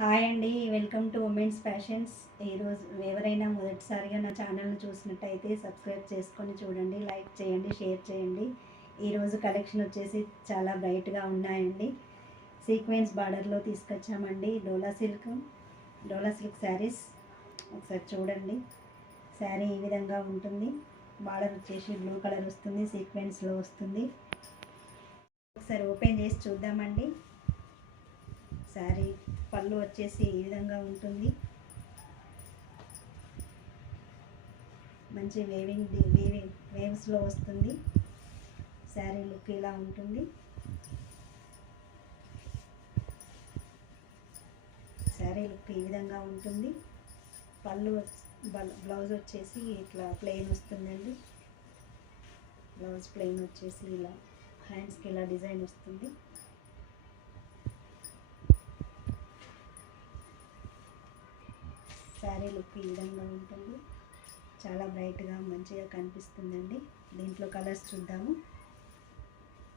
Hi అండి, welcome to women's fashions. ఈరోజు ఎవరైనా మొదటిసారిగా నా ఛానల్ని చూసినట్టయితే సబ్స్క్రైబ్ చేసుకొని చూడండి, లైక్ చేయండి, షేర్ చేయండి. ఈరోజు కలెక్షన్ వచ్చేసి చాలా బ్రైట్గా ఉన్నాయండి. సీక్వెన్స్ బార్డర్లో తీసుకొచ్చామండి. డోలా సిల్క్ శారీస్. ఒకసారి చూడండి. శారీ ఈ విధంగా ఉంటుంది. బార్డర్ వచ్చేసి బ్లూ కలర్ వస్తుంది, సీక్వెన్స్లో వస్తుంది. ఒకసారి ఓపెన్ చేసి చూద్దామండి. శారీ పళ్ళు వచ్చేసి ఈ విధంగా ఉంటుంది. మంచి వేవ్స్లో వస్తుంది. శారీ లుక్ ఇలా ఉంటుంది. శారీ లుక్ ఈ విధంగా ఉంటుంది. బ్లౌజ్ వచ్చేసి ఇట్లా ప్లెయిన్ వస్తుందండి. బ్లౌజ్ ప్లెయిన్ వచ్చేసి ఇలా హ్యాండ్స్కి ఇలా డిజైన్ వస్తుంది. శారీ లుక్ ఈ విధంగా ఉంటుంది. చాలా బ్రైట్గా మంచిగా కనిపిస్తుందండి. దీంట్లో కలర్స్ చూద్దాము.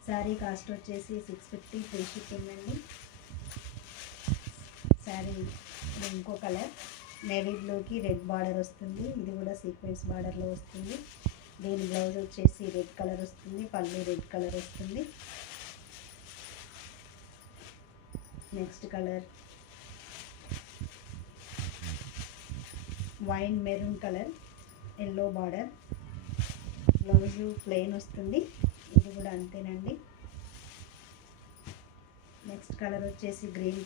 శారీ కాస్ట్ వచ్చేసి 650 ఫ్రీ షిప్పింగ్ అండి. శారీ ఇంకో కలర్ నేవీ బ్లూకి రెడ్ బార్డర్ వస్తుంది. ఇది కూడా సీక్వెన్స్ బార్డర్లో వస్తుంది. దీని బ్లౌజ్ వచ్చేసి రెడ్ కలర్ వస్తుంది, పళ్ళు రెడ్ కలర్ వస్తుంది. Next colour wine maroon colour, yellow border, blouse plain వస్తుంది. ఇది కూడా అంతేనండి. నెక్స్ట్ కలర్ వచ్చేసి గ్రీన్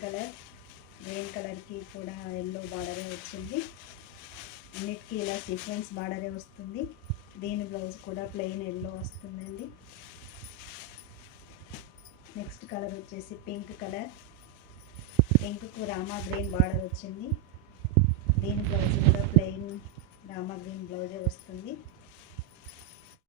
కలర్కి కూడా ఎల్లో బార్డరే వచ్చింది. అన్నిటికీ ఇలా సీక్వెన్స్ బార్డరే వస్తుంది. దీని బ్లౌజ్ కూడా ప్లెయిన్ ఎల్లో వస్తుందండి. నెక్స్ట్ కలర్ వచ్చేసి పింక్ కలర్. పింక్కు రామా గ్రీన్ బార్డర్ వచ్చింది. దీని బ్లౌజ్ కూడా ప్లెయిన్ రామా గ్రీన్ బ్లౌజే వస్తుంది.